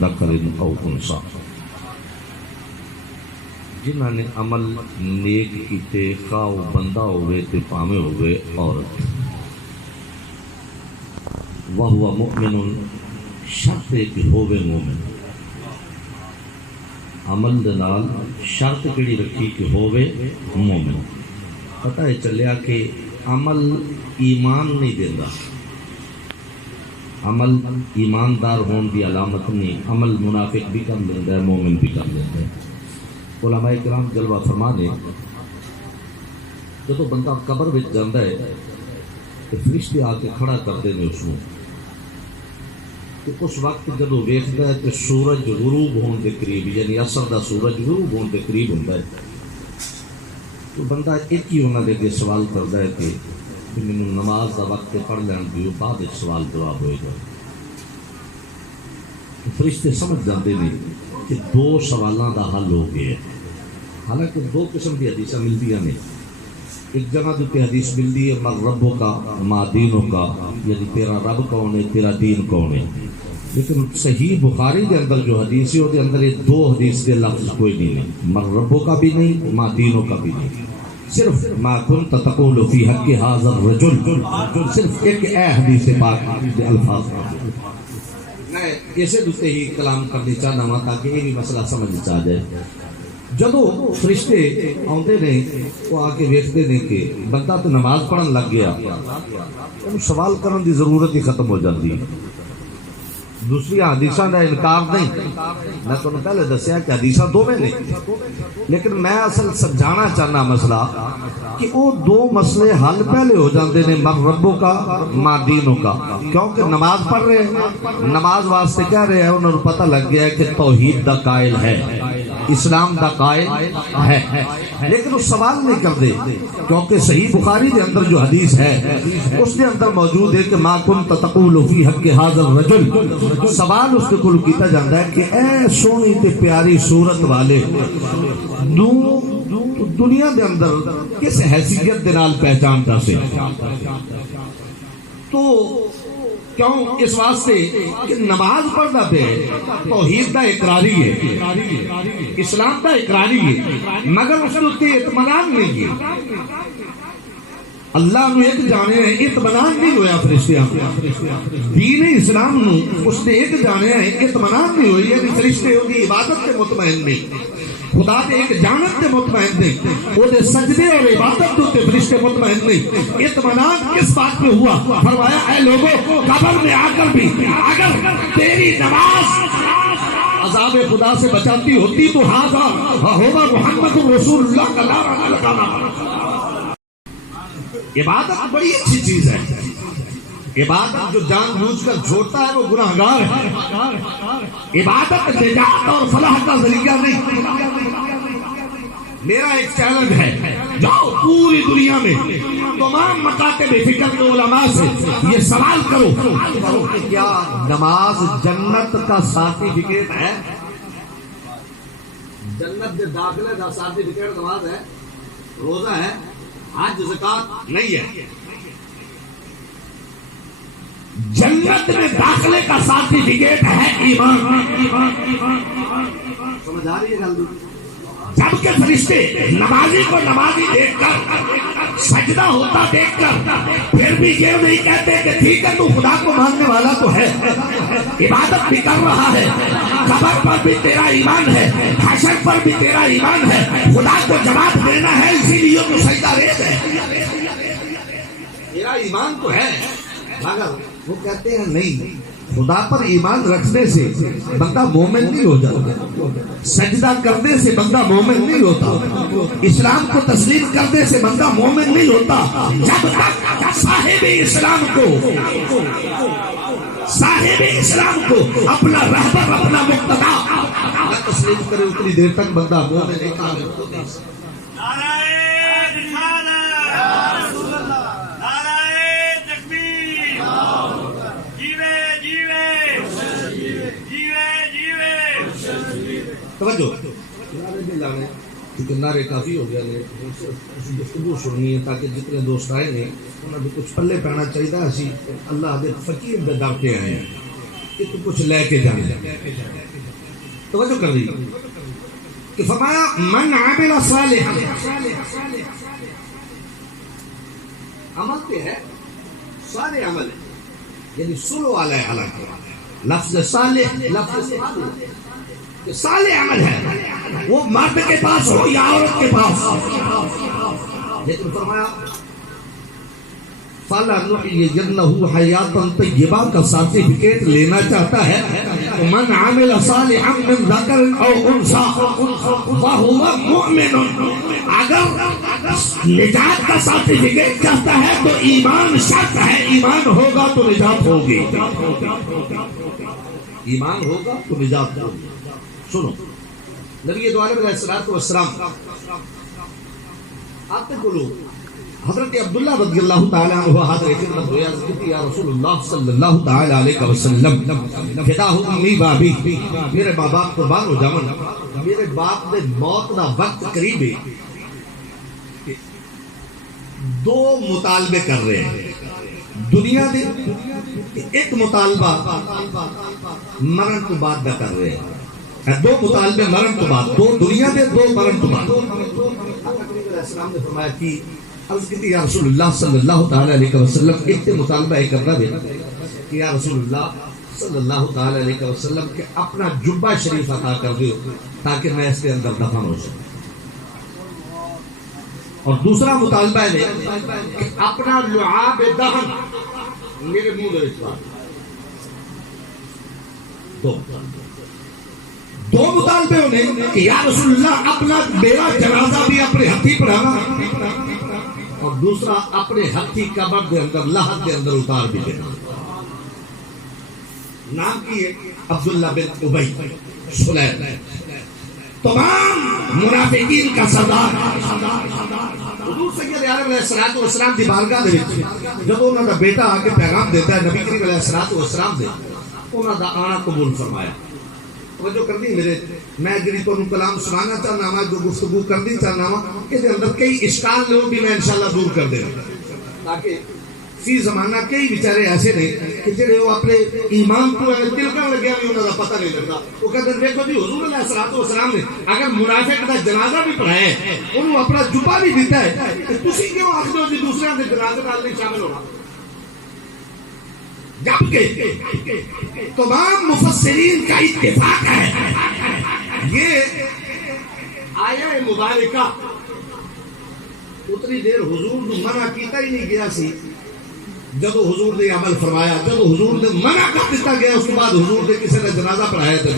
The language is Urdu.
ذکر او انثى، جنہاں نے عمل نیک کیتے خواہ وہ بندہ ہوئے تے پاویں ہوئے عورت، وہو مؤمن، شرط ہے کہ ہوئے مومن۔ عمل دے نال شرط کیڑی رکھی کہ ہوئے مومن۔ پتہ ہے چلیا کہ عمل ایمان نہیں دیندا، عمل ایماندار ہون دی علامت نہیں، عمل منافق بھی کر دیندا ہے، مومن بھی کر دیندا ہے۔ علماء کرام جلوہ فرما نے جب بندہ قبر وچ جاندا ہے تو فرشتے آ کے کھڑا کرتے ہیں اس کو، کہ اس وقت جب ویکھدا ہے تو سورج غروب ہون دے قریب، یعنی عصر دا سورج غروب ہون دے قریب ہوندا ہے، تو بندہ ایک ہی انہاں دے سوال کردا ہے کہ مینوں نماز دا وقت پڑھ لین دیو، بعد وچ سوال جواب ہوئے گا۔ فرشتے سمجھ جاندے نے کہ دو سوالاں دا حل ہو گیا۔ حالانکہ دو قسم کی حدیثیں ملدیاں نے، ایک جگہ جو حدیث ملتی ہے من ربوں کا ما دینوں کا، یعنی تیرا رب کون ہے، تیرا دین کون ہے، لیکن صحیح بخاری کے اندر جو حدیث ہے وہ اندر یہ دو حدیث کے لفظ کوئی نہیں ہے، من ربوں کا بھی نہیں، ما دینوں کا بھی نہیں، صرف ما کنت تقول فی حق ھذا الرجل، صرف ایک اے حدیث پاک کے الفاظ۔ میں اسے دوسرے ہی کلام کرنی چاہنا ہوں تاکہ یہ بھی مسئلہ سمجھ آ جائے۔ جدو فرشتے آتے نے وہ آ کے ویکھتے ہیں کہ بندہ تو نماز پڑھن لگ گیا، انہوں سوال کرنے کی ضرورت ہی ختم ہو جاتی ہے۔ دوسری حدیثاں کا انکار نہیں، میں تمہیں پہلے دسیا کہ حدیثاں دو میں نہیں، لیکن میں اصل سمجھانا چاہنا مسئلہ کہ وہ دو مسئلے حل پہلے ہو جاتے ہیں، من ربوں کا ما دینوں کا، کیونکہ نماز پڑھ رہے ہیں، نماز واسطے کہہ رہے ہیں، انہوں نے پتہ لگ گیا ہے کہ توحید دا قائل ہے، اسلام دا قائل ہے، لیکن وہ سوال نہیں کرتے، کیونکہ صحیح بخاری کے اندر جو حدیث ہے اس کے اندر موجود ہے کہ ما کنت تقول فی حق ھذا الرجل، سوال اس کے کل کیتا جاتا ہے کہ اے سونی تے پیاری صورت والے، دنیا دے اندر کس حیثیت دے نال پہچانتا سے؟ تو کیوں؟ اس واسطے کہ نماز پڑھنا پہ توحید دا اقراری ہے، اسلام دا اقراری ہے، مگر اس کے اطمینان نہیں ہے۔ اللہ نو ایک جانے ہیں، اطمینان نہیں ہویا فرشتیاں، دین اسلام نو اس نے ایک جانے ہیں، اطمینان نہیں ہوئی، یعنی فرشتے ہوگی عبادت کے مطمئن نہیں، خدا دے ایک جانت کے مطمئن نہیں، وہ دے سجدے اور عبادت دے فرشتے مطمئن نہیں۔ اطمینان کس بات پہ ہوا؟ فرمایا اے لوگوں، قبر میں آ کر بھی اگر تیری نماز عذاب خدا سے بچاتی ہوتی تو ھذا ہوگا محمد رسول اللہ کا نعرہ لگانا۔ عبادت بڑی اچھی چیز ہے، عبادت جو جان بوجھ کر چھوڑتا ہے وہ گناہگار ہے۔ عبادت نجات اور فلاح کا ذریعہ نہیں۔ میرا ایک چیلنج ہے، جاؤ پوری دنیا میں تمام مکاتب فکر کے علماء سے یہ سوال کرو کہ کیا نماز جنت کا سرٹیفکیٹ ہے؟ جنت کے داخلے کا سرٹیفکیٹ نماز ہے، روزہ ہے، حج زکات نہیں ہے۔ جنت میں داخلے کا سرٹیفکیٹ ہے ایمان۔ سمجھ آ رہی ہے گل؟ جبکہ فرشتے نمازی کو نمازی دیکھ کر، سجدہ ہوتا دیکھ کر پھر بھی یہ نہیں کہتے کہ ٹھیک ہے تو خدا کو ماننے والا تو ہے، عبادت بھی کر رہا ہے، قبر پر بھی تیرا ایمان ہے، حشر پر بھی تیرا ایمان ہے، خدا کو جواب دینا ہے، اسی لیے تو سجدہ ریز ہے، تیرا ایمان تو ہے، مگر وہ کہتے ہیں نہیں، خدا پر ایمان رکھنے سے بندہ مومن نہیں ہو جاتا، سجدہ کرنے سے بندہ مومن نہیں ہوتا، اسلام کو تسلیم کرنے سے بندہ مومن نہیں ہوتا، جب تک صاحب اسلام کو اپنا رہبر، اپنا مقتدا تسلیم کرے اتنی دیر تک بندہ مومن نہیں ہوتا۔ توجہ کیونکہ نعرے کافی ہو گیا نے، گفتگو سننی ہے تاکہ جتنے دوست آئے نے انہوں نے کچھ پلے پہنا چاہیے۔ اسی اللہ دے فقیر دے در کے آئے ہیں، کہ تو کچھ لے کے جانا. توجہ کر رہی کہ فرمایا من عمل صالحا، عمل پہ ہے سارے عمل ہے، یعنی سلو والا ہے. حالانکہ لفظ صالح لفظ صالح عمل ہے، وہ مرد کے پاس ہو یا عورت کے پاس، لیکن فرمایا فَلَنُحْيِيَنَّهُ حَيَاةً طَيِّبَةً کا سرٹیفکیٹ لینا چاہتا ہے تو من عمل صالحا من ذکر او انثى فهو مؤمن، اگر نجات کا سرٹیفکیٹ چاہتا ہے تو ایمان شرط ہے، ایمان ہوگا تو نجات ہوگی، ایمان ہوگا تو نجات ہوگی. سنو نبی دو عالم علیہ السلام آتے کو لوگ حضرت عبداللہ رضی اللہ تعالیٰ عنہ حاضر خدمت ہویا کہ یا رسول اللہ صلی اللہ تعالیٰ علیہ وسلم فداہ امی بابی، میرے ماں باپ قربان ہو جاون، میرے باپ نے موت دا وقت قریب ہے، دو مطالبے کر رہے ہیں دنیا دے. ایک مطالبہ مرن تو بعد دا کر رہے ہیں، دو مطالبے مرن تو بعد، دو دنیا دے دو مرن تو بعد. السلام نے فرمایا کہ عرض کی یا رسول اللہ صلی اللہ تعالی علیہ وسلم ایک مطالبہ ہے کرنا دے کہ یا رسول اللہ صلی اللہ تعالی علیہ وسلم کہ اپنا جبہ شریف عطا کر دیو تاکہ میں اس کے اندر دفن ہو سکوں. اور دوسرا مطالبہ ہے کہ اپنا لعاب دہن میرے منہ میں رکھوا. دو مطالبے ہونے کہ یا رسول اللہ اپنا میرا جنازہ بھی اپنے ہاتھی پڑھانا، اور دوسرا اپنے ہاتھی قبر کے اندر لحد کے اندر اتار بھی دینا. نام کی ہے عبداللہ بن ابی سلیم، تمام منافقین کا سردار. حضور سید عالم علیہ السلام دی بارگاہ دے وچ جب انہاں دا بیٹا آ کے پیغام دیتا ہے نبی کریم علیہ السلام دے، انہاں دا آنا قبول فرمایا. توجہ کرنی میرے، میں جڑی تانوں کلام سنانا چاہنا وا، جو گفتگو کرنی چاہنا وا، اس دے اندر کئی اشکال نے وہ بھی میں انشاءاللہ دور کر دے گا، تاکہ فی زمانہ کئی بیچارے ایسے نے کہ جڑے وہ اپنے ایمان کو تلکن لگیا بھی انہاں دا پتہ نہیں لگتا. وہ کہتے ہیں دیکھو جی حضور علیہ السلام نے اگر منافق دا جنازہ بھی پڑھایا ہے، انہوں اپنا جبہ بھی دیتا ہے، تسی کیوں آکھدے ہو جی دوسرے دے جنازے نال نہیں شامل ہونا؟ جبکہ تمام مفسرین کا اتفاق ہے یہ آیہ مبارکہ اتنی دیر حضور نے منع کیتا ہی نہیں گیا سی جب حضور نے عمل فرمایا. جب حضور نے منع کر دیتا گیا اس کے بعد حضور نے کسی نے جنازہ پڑھایا تھا.